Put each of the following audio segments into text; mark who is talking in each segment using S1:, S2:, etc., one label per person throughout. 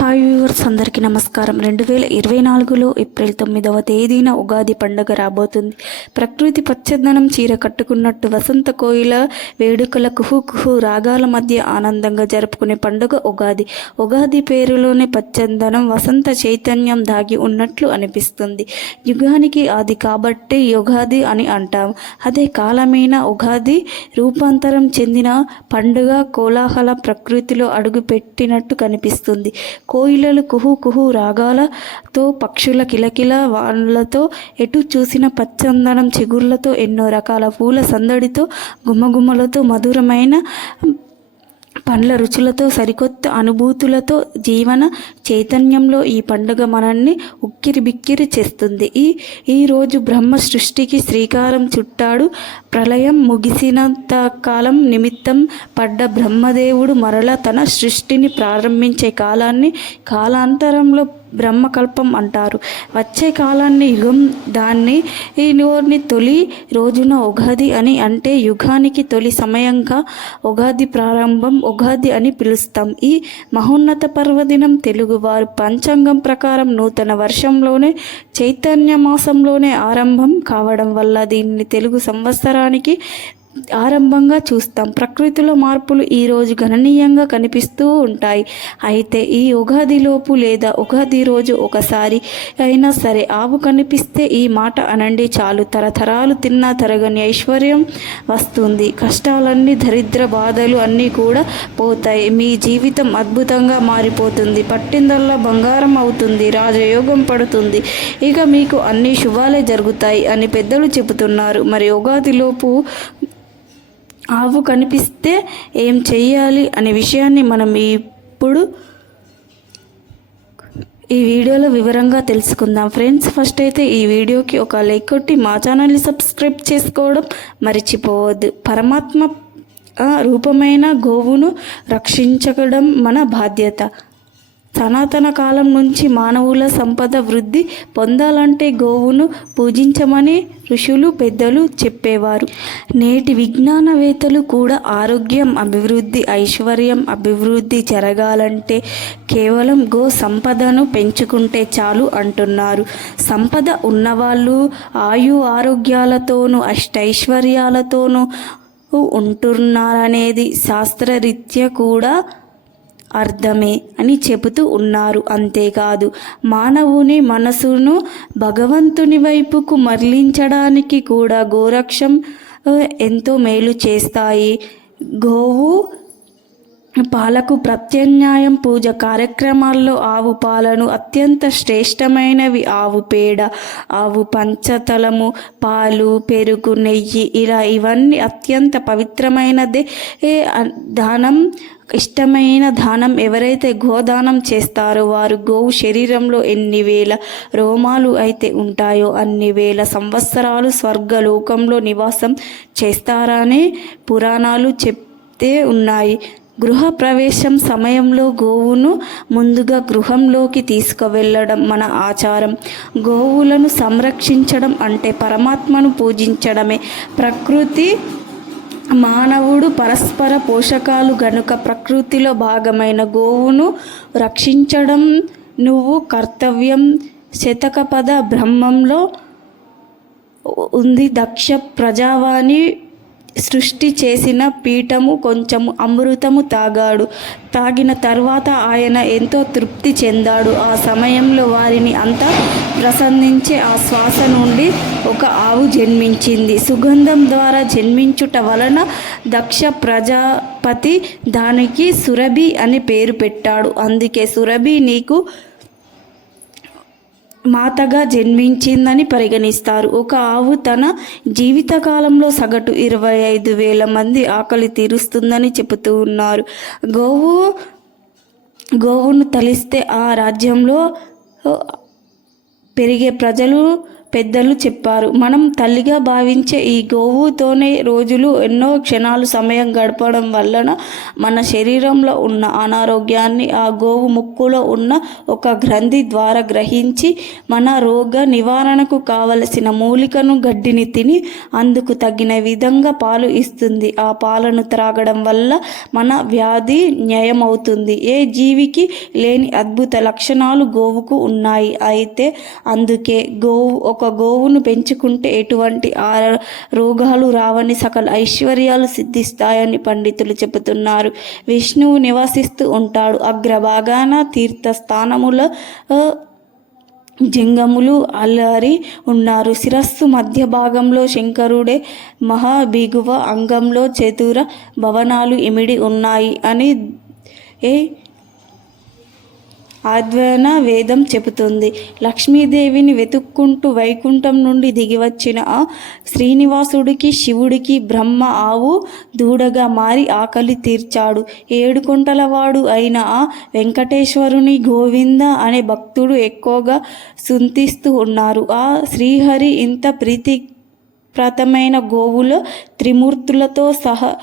S1: Hi viewers అందరికీ నమస్కారం. రెండు వేల ఇరవై నాలుగులో ఏప్రిల్ తొమ్మిదవ తేదీన ఉగాది పండుగ రాబోతుంది. ప్రకృతి పచ్చదనం చీర కట్టుకున్నట్టు వసంత కోయిల వేడుకల కుహు కుహు రాగాల మధ్య ఆనందంగా జరుపుకునే పండుగ ఉగాది. ఉగాది పేరులోనే పచ్చదనం వసంత చైతన్యం దాగి ఉన్నట్లు అనిపిస్తుంది. యుగానికి ఆది కాబట్టి యుగాది అని అంటాం. అదే కాలమైన ఉగాది రూపాంతరం చెందిన పండుగ కోలాహల ప్రకృతిలో అడుగుపెట్టినట్టు కనిపిస్తుంది. కోయిలలు కుహు కుహు రాగాలతో పక్షుల కిలకిల వాళ్ళతో ఎటు చూసిన పచ్చందనం చిగుర్లతో ఎన్నో రకాల పూల సందడితో గుమ్మగుమ్మలతో మధురమైన పండ్ల రుచులతో సరికొత్త అనుభూతులతో జీవన చైతన్యంలో ఈ పండుగ మనల్ని ఉక్కిరి బిక్కిరి చేస్తుంది. ఈ ఈరోజు బ్రహ్మ సృష్టికి శ్రీకారం చుట్టాడు. ప్రళయం ముగిసినంత కాలం నిమిత్తం పడ్డ బ్రహ్మదేవుడు మరల తన సృష్టిని ప్రారంభించే కాలాన్ని కాలాంతరంలో బ్రహ్మకల్పం అంటారు. వచ్చే కాలాన్ని యుగం దాన్ని ఈ నోర్ని తొలి రోజున ఉగాది అని అంటే యుగానికి తొలి సమయంగా ఉగాది ప్రారంభం ఉగాది అని పిలుస్తాం. ఈ మహోన్నత పర్వదినం తెలుగువారు పంచాంగం ప్రకారం నూతన వర్షంలోనే చైతన్య మాసంలోనే ఆరంభం కావడం వల్ల దీన్ని తెలుగు సంవత్సరానికి ఆరంభంగా చూస్తాం. ప్రకృతిలో మార్పులు ఈరోజు గణనీయంగా కనిపిస్తూ ఉంటాయి. అయితే ఈ ఉగాదిలోపు లేదా ఉగాది రోజు ఒకసారి అయినా సరే ఆవు కనిపిస్తే ఈ మాట అనండి. చాలు తరతరాలు తిన్నా తరగని ఐశ్వర్యం వస్తుంది. కష్టాలన్నీ దరిద్ర బాధలు అన్నీ కూడా పోతాయి. మీ జీవితం అద్భుతంగా మారిపోతుంది. పట్టిందల్లా బంగారం అవుతుంది. రాజయోగం పడుతుంది. ఇక మీకు అన్ని శుభాలే జరుగుతాయి అని పెద్దలు చెబుతున్నారు. మరి ఉగాదిలోపు ఆవు కనిపిస్తే ఏం చేయాలి అనే విషయాన్ని మనం ఇప్పుడు ఈ వీడియోలో వివరంగా తెలుసుకుందాం. ఫ్రెండ్స్ ఫస్ట్ అయితే ఈ వీడియోకి ఒక లైక్ కొట్టి మా ఛానల్ని సబ్స్క్రైబ్ చేసుకోవడం మర్చిపోవద్దు. పరమాత్మ రూపమైన గోవును రక్షించడం మన బాధ్యత. సనాతన కాలం నుంచి మానవుల సంపద వృద్ధి పొందాలంటే గోవును పూజించమని ఋషులు పెద్దలు చెప్పేవారు. నేటి విజ్ఞానవేత్తలు కూడా ఆరోగ్యం అభివృద్ధి ఐశ్వర్యం అభివృద్ధి జరగాలంటే కేవలం గో సంపదను పెంచుకుంటే చాలు అంటున్నారు. సంపద ఉన్నవాళ్ళు ఆయు ఆరోగ్యాలతోనూ అష్టైశ్వర్యాలతోనూ ఉంటున్నారనేది శాస్త్రరీత్యా కూడా అర్థమే అని చెబుతూ ఉన్నారు. అంతేకాదు మానవుని మనసును భగవంతుని వైపుకు మరలించడానికి కూడా గోరక్షం ఎంతో మేలు చేస్తాయి. గోవు పాలకు ప్రత్యామ్నాయం పూజ కార్యక్రమాల్లో ఆవు పాలను అత్యంత శ్రేష్టమైనవి. ఆవు పేడ ఆవు పంచతలము పాలు పెరుగు నెయ్యి ఇలా ఇవన్నీ అత్యంత పవిత్రమైనదే. దానం ఇష్టమైన దానం ఎవరైతే గోదానం చేస్తారో వారు గోవు శరీరంలో ఎన్ని వేల రోమాలు అయితే ఉంటాయో అన్ని వేల సంవత్సరాలు స్వర్గలోకంలో నివాసం చేస్తారనే పురాణాలు చెప్తే ఉన్నాయి. గృహ ప్రవేశం సమయంలో గోవును ముందుగా గృహంలోకి తీసుకువెళ్ళడం మన ఆచారం. గోవులను సంరక్షించడం అంటే పరమాత్మను పూజించడమే. ప్రకృతి మానవుడు పరస్పర పోషకాలు గనుక ప్రకృతిలో భాగమైన గోవును రక్షించడం నువ్వు కర్తవ్యం శతకపద బ్రహ్మంలో ఉంది. దక్ష ప్రజావాణి సృష్టి చేసిన పీఠము కొంచెము అమృతము తాగాడు. తాగిన తర్వాత ఆయన ఎంతో తృప్తి చెందాడు. ఆ సమయంలో వారిని అంతా ప్రసన్నించే ఆ శ్వాస నుండి ఒక ఆవు జన్మించింది. సుగంధం ద్వారా జన్మించుట వలన దక్ష ప్రజాపతి దానికి సురభి అని పేరు పెట్టాడు. అందుకే సురభి నీకు మాతగా జన్మించిందని పరిగణిస్తారు. ఒక ఆవు తన జీవితకాలంలో సగటు ఇరవై ఐదు వేల మంది ఆకలి తీరుస్తుందని చెబుతూ ఉన్నారు. గోవు గోవును తలిస్తే ఆ రాజ్యంలో పెరిగే ప్రజలు పెద్దలు చెప్పారు. మనం తల్లిగా భావించే ఈ గోవుతోనే రోజులు ఎన్నో క్షణాలు సమయం గడపడం వలన మన శరీరంలో ఉన్న అనారోగ్యాన్ని ఆ గోవు ముక్కులో ఉన్న ఒక గ్రంథి ద్వారా గ్రహించి మన రోగ నివారణకు కావలసిన మూలికను గడ్డిని తిని అందుకు తగిన విధంగా పాలు ఇస్తుంది. ఆ పాలను త్రాగడం వల్ల మన వ్యాధి న్యాయమవుతుంది. ఏ జీవికి లేని అద్భుత లక్షణాలు గోవుకు ఉన్నాయి. అయితే అందుకే గోవు ఒక ఒక గోవును పెంచుకుంటే ఎటువంటి ఆ రోగాలు రావని సకల ఐశ్వర్యాలు సిద్ధిస్తాయని పండితులు చెబుతున్నారు. విష్ణువు నివసిస్తూ ఉంటాడు. అగ్రభాగాన తీర్థ స్థానముల జంగములు అల్లారి ఉన్నారు. శిరస్సు మధ్య భాగంలో శంకరుడే మహాబిగువ అంగంలో చతుర భవనాలు ఇమిడి ఉన్నాయి అని ఏ అద్వైన వేదం చెబుతుంది. లక్ష్మీదేవిని వెతుక్కుంటూ వైకుంఠం నుండి దిగివచ్చిన ఆ శ్రీనివాసుడికి శివుడికి బ్రహ్మ ఆవు దూడగా మారి ఆకలి తీర్చాడు. ఏడుకొంటలవాడు అయిన ఆ వెంకటేశ్వరుని గోవింద అనే భక్తుడు ఎక్కువగా సుంతిస్తూ ఉన్నారు. ఆ శ్రీహరి ఇంత ప్రీతి ప్రతమైన గోవుల త్రిమూర్తులతో సహా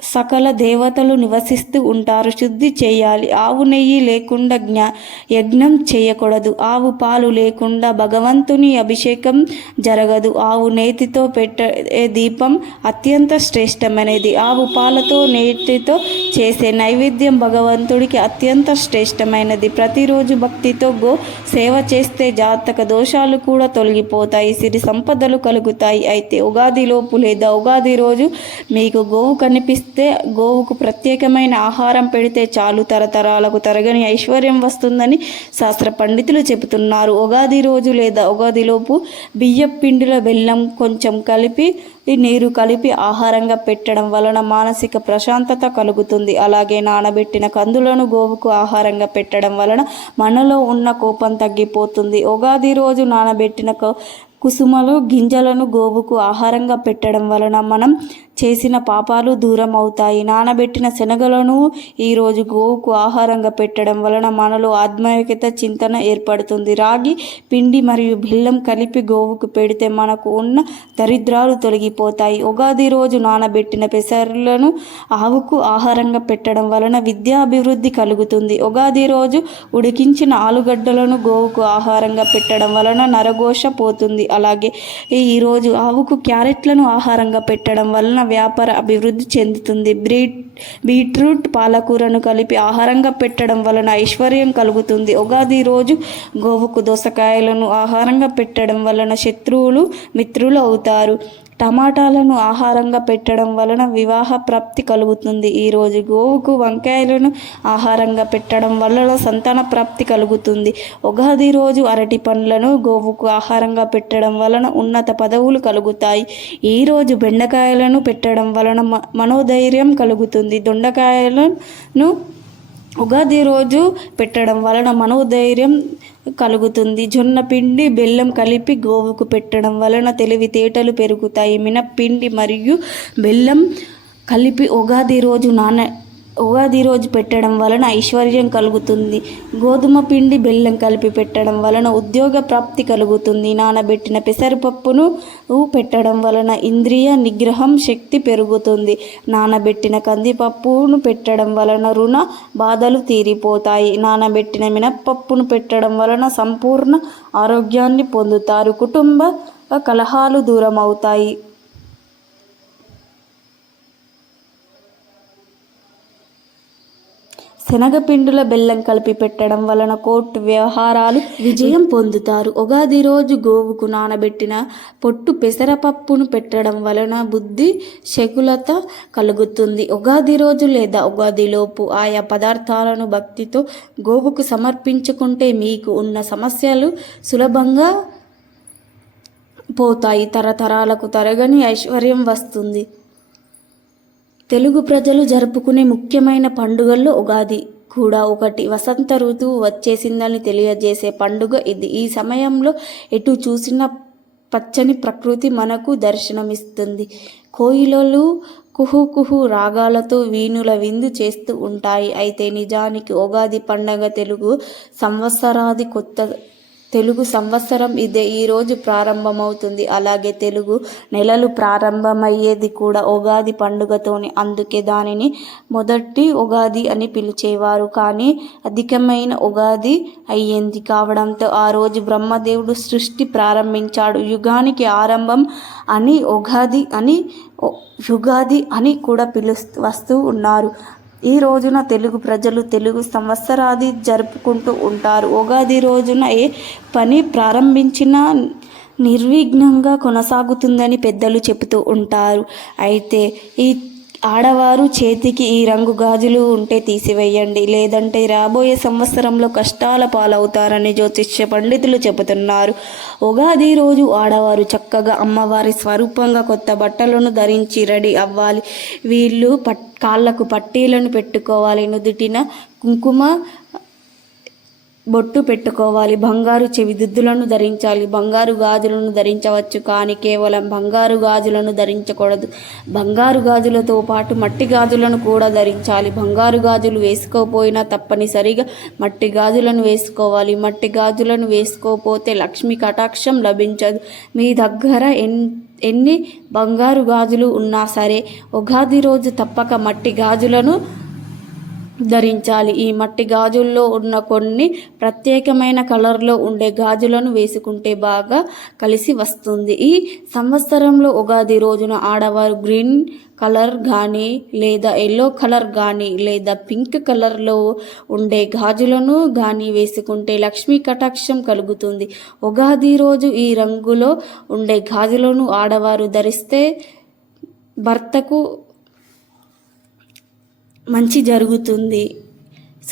S1: సకల దేవతలు నివసిస్తూ ఉంటారు. శుద్ధి చేయాలి. ఆవు నెయ్యి లేకుండా జ్ఞా యజ్ఞం చేయకూడదు. ఆవు పాలు లేకుండా భగవంతుని అభిషేకం జరగదు. ఆవు నేతితో పెట్టే దీపం అత్యంత శ్రేష్టమైనది. ఆవు పాలతో నేతితో చేసే నైవేద్యం భగవంతుడికి అత్యంత శ్రేష్టమైనది. ప్రతిరోజు భక్తితో గో సేవ చేస్తే జాతక దోషాలు కూడా తొలగిపోతాయి. సిరి సంపదలు కలుగుతాయి. అయితే ఉగాదిలోపు లేదా ఉగాది రోజు మీకు గోవు కనిపిస్తే గోవుకు ప్రత్యేకమైన ఆహారం పెడితే చాలు తరతరాలకు తరగని ఐశ్వర్యం వస్తుందని శాస్త్ర పండితులు చెబుతున్నారు. ఉగాది రోజు లేదా ఉగాదిలోపు బియ్యం పిండిలో బెల్లం కొంచెం కలిపి నీరు కలిపి ఆహారంగా పెట్టడం వలన మానసిక ప్రశాంతత కలుగుతుంది. అలాగే నానబెట్టిన కందులను గోవుకు ఆహారంగా పెట్టడం వలన మనలో ఉన్న కోపం తగ్గిపోతుంది. ఉగాది రోజు నానబెట్టిన కుసుమలు గింజలను గోవుకు ఆహారంగా పెట్టడం వలన మనం చేసిన పాపాలు దూరం అవుతాయి నానబెట్టిన శనగలను ఈరోజు గోవుకు ఆహారంగా పెట్టడం వలన మనలో ఆత్మీయత చింతన ఏర్పడుతుంది. రాగి పిండి మరియు బెల్లం కలిపి గోవుకు పెడితే మనకు ఉన్న దరిద్రాలు తొలగిపోతాయి. ఉగాది రోజు నానబెట్టిన పెసర్లను ఆవుకు ఆహారంగా పెట్టడం వలన విద్యాభివృద్ధి కలుగుతుంది. ఉగాది రోజు ఉడికించిన ఆలుగడ్డలను గోవుకు ఆహారంగా పెట్టడం వలన నరఘోష పోతుంది. అలాగే ఈరోజు ఆవుకు క్యారెట్లను ఆహారంగా పెట్టడం వలన వ్యాపార అభివృద్ధి చెందుతుంది. బ్రీట్ బీట్రూట్ పాలకూరను కలిపి ఆహారంగా పెట్టడం వలన ఐశ్వర్యం కలుగుతుంది. ఉగాది రోజు గోవుకు దోసకాయలను ఆహారంగా పెట్టడం వలన శత్రువులు మిత్రులు అవుతారు. టమాటాలను ఆహారంగా పెట్టడం వలన వివాహ ప్రాప్తి కలుగుతుంది. ఈరోజు గోవుకు వంకాయలను ఆహారంగా పెట్టడం వలన సంతాన ప్రాప్తి కలుగుతుంది. ఉగాది రోజు అరటి పండ్లను గోవుకు ఆహారంగా పెట్టడం వలన ఉన్నత పదవులు కలుగుతాయి. ఈరోజు బెండకాయలను పెట్టడం వలన మనోధైర్యం కలుగుతుంది. దొండకాయలను ఉగాది రోజు పెట్టడం వలన మనోధైర్యం కలుగుతుంది. జొన్న పిండి బెల్లం కలిపి గోవుకు పెట్టడం వలన తెలివితేటలు పెరుగుతాయి. మినప్పిండి మరియు బెల్లం కలిపి ఉగాది రోజు నాన ఉగాది రోజు పెట్టడం వలన ఐశ్వర్యం కలుగుతుంది. గోధుమ పిండి బెల్లం కలిపి పెట్టడం వలన ఉద్యోగ ప్రాప్తి కలుగుతుంది. నానబెట్టిన పెసరపప్పును పెట్టడం వలన ఇంద్రియ నిగ్రహం శక్తి పెరుగుతుంది. నానబెట్టిన కందిపప్పును పెట్టడం వలన రుణ బాధలు తీరిపోతాయి. నానబెట్టిన మినప్పప్పును పెట్టడం వలన సంపూర్ణ ఆరోగ్యాన్ని పొందుతారు. కుటుంబ కలహాలు దూరం అవుతాయి శనగపిండుల బెల్లం కలిపి పెట్టడం వలన కోర్టు వ్యవహారాలు విజయం పొందుతారు. ఉగాది రోజు గోవుకు నానబెట్టిన పొట్టు పెసరపప్పును పెట్టడం వలన బుద్ధి శకులత కలుగుతుంది. ఉగాది రోజు లేదా ఉగాదిలోపు ఆయా పదార్థాలను భక్తితో గోవుకు సమర్పించుకుంటే మీకు ఉన్న సమస్యలు సులభంగా పోతాయి. తరతరాలకు తరగని ఐశ్వర్యం వస్తుంది. తెలుగు ప్రజలు జరుపుకునే ముఖ్యమైన పండుగల్లో ఉగాది. కూడా ఒకటి. వసంత ఋతువు వచ్చేసిందని తెలియజేసే పండుగ ఇది. ఈ సమయంలో ఎటు చూసిన పచ్చని ప్రకృతి మనకు దర్శనమిస్తుంది. కోయిలలు కుహు కుహు రాగాలతో వీణుల విందు చేస్తూ ఉంటాయి. అయితే నిజానికి ఉగాది పండగ తెలుగు సంవత్సరాది కొత్త తెలుగు సంవత్సరం ఇదే ఈరోజు ప్రారంభమవుతుంది. అలాగే తెలుగు నెలలు ప్రారంభమయ్యేది కూడా ఉగాది పండుగతోనే. అందుకే దానిని మొదటి ఉగాది అని పిలిచేవారు. కానీ అధికమైన ఉగాది అయ్యింది కావడంతో ఆ రోజు బ్రహ్మదేవుడు సృష్టి ప్రారంభించాడు. యుగానికి ఆరంభం అని ఉగాది అని యుగాది అని కూడా పిలుస్తూ వస్తూ ఉన్నారు. ఈ రోజున తెలుగు ప్రజలు తెలుగు సంవత్సరాది జరుపుకుంటూ ఉంటారు. ఉగాది రోజున ఏ పని ప్రారంభించినా నిర్విఘ్నంగా కొనసాగుతుందని పెద్దలు చెబుతూ ఉంటారు. అయితే ఈ ఆడవారు చేతికి ఈ రంగు గాజులు ఉంటే తీసివేయండి. లేదంటే రాబోయే సంవత్సరంలో కష్టాల పాలవుతారని జ్యోతిష్య పండితులు చెబుతున్నారు. ఉగాది రోజు ఆడవారు చక్కగా అమ్మవారి స్వరూపంగా కొత్త బట్టలను ధరించి రెడీ అవ్వాలి. వీళ్ళు పట్ కాళ్ళకు పట్టీలను పెట్టుకోవాలి. నుదుటిన కుంకుమ బొట్టు పెట్టుకోవాలి. బంగారు చెవిదిద్దులను ధరించాలి. బంగారు గాజులను ధరించవచ్చు కానీ కేవలం బంగారు గాజులను ధరించకూడదు. బంగారు గాజులతో పాటు మట్టి గాజులను కూడా ధరించాలి. బంగారు గాజులు వేసుకోపోయినా తప్పనిసరిగా మట్టి గాజులను వేసుకోవాలి. మట్టి గాజులను వేసుకోపోతే లక్ష్మి కటాక్షం లభించదు. మీ దగ్గర ఎన్ ఎన్ని బంగారు గాజులు ఉన్నా సరే ఉగాది రోజు తప్పక మట్టి గాజులను ధరించాలి. ఈ మట్టి గాజుల్లో ఉన్న కొన్ని ప్రత్యేకమైన కలర్లో ఉండే గాజులను వేసుకుంటే బాగా కలిసి వస్తుంది. ఈ సంవత్సరంలో ఉగాది రోజున ఆడవారు గ్రీన్ కలర్ కానీ లేదా ఎల్లో కలర్ కానీ లేదా పింక్ కలర్లో ఉండే గాజులను కానీ వేసుకుంటే లక్ష్మీ కటాక్షం కలుగుతుంది. ఉగాది రోజు ఈ రంగులో ఉండే గాజులను ఆడవారు ధరిస్తే భర్తకు మంచి జరుగుతుంది.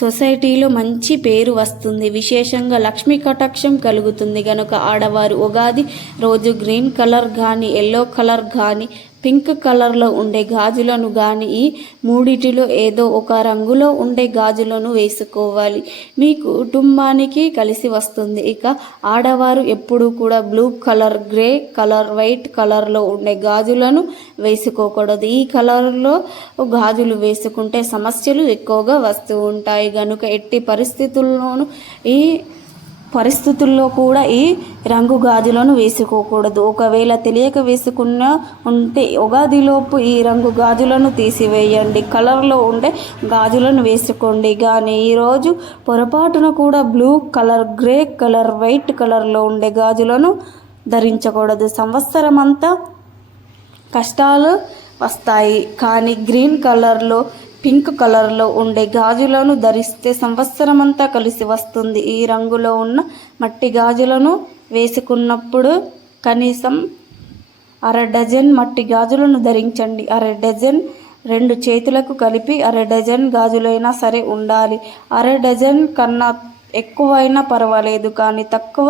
S1: సొసైటీలో మంచి పేరు వస్తుంది. విశేషంగా లక్ష్మీ కటాక్షం కలుగుతుంది. కనుక ఆడవారు ఉగాది రోజు గ్రీన్ కలర్ కానీ ఎల్లో కలర్ కానీ పింక్ కలర్లో ఉండే గాజులను కానీ ఈ మూడిటిలో ఏదో ఒక రంగులో ఉండే గాజులను వేసుకోవాలి. మీ కుటుంబానికి కలిసి వస్తుంది. ఇక ఆడవారు ఎప్పుడూ కూడా blue colour grey colour white కలర్లో ఉండే గాజులను వేసుకోకూడదు. ఈ కలర్లో గాజులు వేసుకుంటే సమస్యలు ఎక్కువగా వస్తూ ఉంటాయి. కనుక ఎట్టి పరిస్థితుల్లోనూ ఈ పరిస్థితుల్లో కూడా ఈ రంగు గాజులను వేసుకోకూడదు. ఒకవేళ తెలియక వేసుకున్న ఉంటే ఉగాదిలోపు ఈ రంగు గాజులను తీసివేయండి. కలర్లో ఉండే గాజులను వేసుకోండి. కానీ ఈరోజు పొరపాటున కూడా blue colour grey colour white కలర్లో ఉండే గాజులను ధరించకూడదు. సంవత్సరం అంతా కష్టాలు వస్తాయి. కానీ గ్రీన్ కలర్లో పింక్ కలర్లో ఉండే గాజులను ధరిస్తే సంవత్సరమంతా కలిసి వస్తుంది. ఈ రంగులో ఉన్న మట్టి గాజులను వేసుకున్నప్పుడు కనీసం అర డజన్ మట్టి గాజులను ధరించండి. అర డజన్ రెండు చేతులకు కలిపి అర డజన్ గాజులైనా సరే ఉండాలి. అర డజన్ కన్నా ఎక్కువైనా పర్వాలేదు కానీ తక్కువ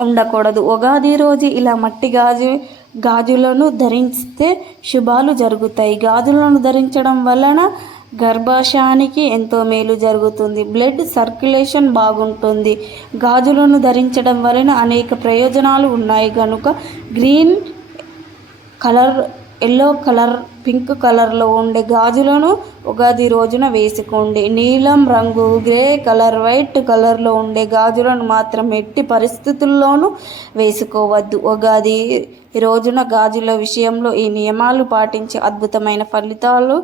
S1: ఉండకూడదు. ఉగాది రోజు ఇలా మట్టి గాజు గాజులను ధరిస్తే శుభాలు జరుగుతాయి. గాజులను ధరించడం వలన గర్భాశయానికి ఎంతో మేలు జరుగుతుంది. బ్లడ్ సర్క్యులేషన్ బాగుంటుంది. గాజులను ధరించడం వలన అనేక ప్రయోజనాలు ఉన్నాయి. కనుక green colour yellow colour pink కలర్లో ఉండే గాజులను ఉగాది రోజున వేసుకోండి. నీలం రంగు గ్రే కలర్ వైట్ కలర్లో ఉండే గాజులను మాత్రం ఎట్టి పరిస్థితుల్లోనూ వేసుకోవద్దు. ఉగాది రోజున గాజుల విషయంలో ఈ నియమాలు పాటించి అద్భుతమైన ఫలితాలు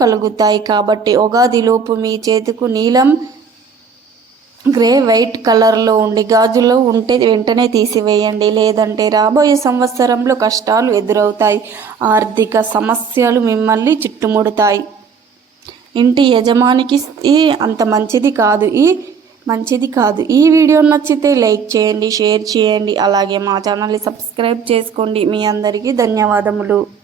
S1: కలుగుతాయి. కాబట్టి ఉగాదిలోపు మీ చేతికు నీలం గ్రే వైట్ కలర్లో ఉండి గాజులో ఉంటే వెంటనే తీసివేయండి. లేదంటే రాబోయే సంవత్సరంలో కష్టాలు ఎదురవుతాయి. ఆర్థిక సమస్యలు మిమ్మల్ని చుట్టుముడతాయి. ఇంటి యజమానికి అంత మంచిది కాదు. ఈ మంచిది కాదు. ఈ వీడియో నచ్చితే లైక్ చేయండి షేర్ చేయండి. అలాగే మా ఛానల్ని సబ్స్క్రైబ్ చేసుకోండి. మీ అందరికీ ధన్యవాదములు.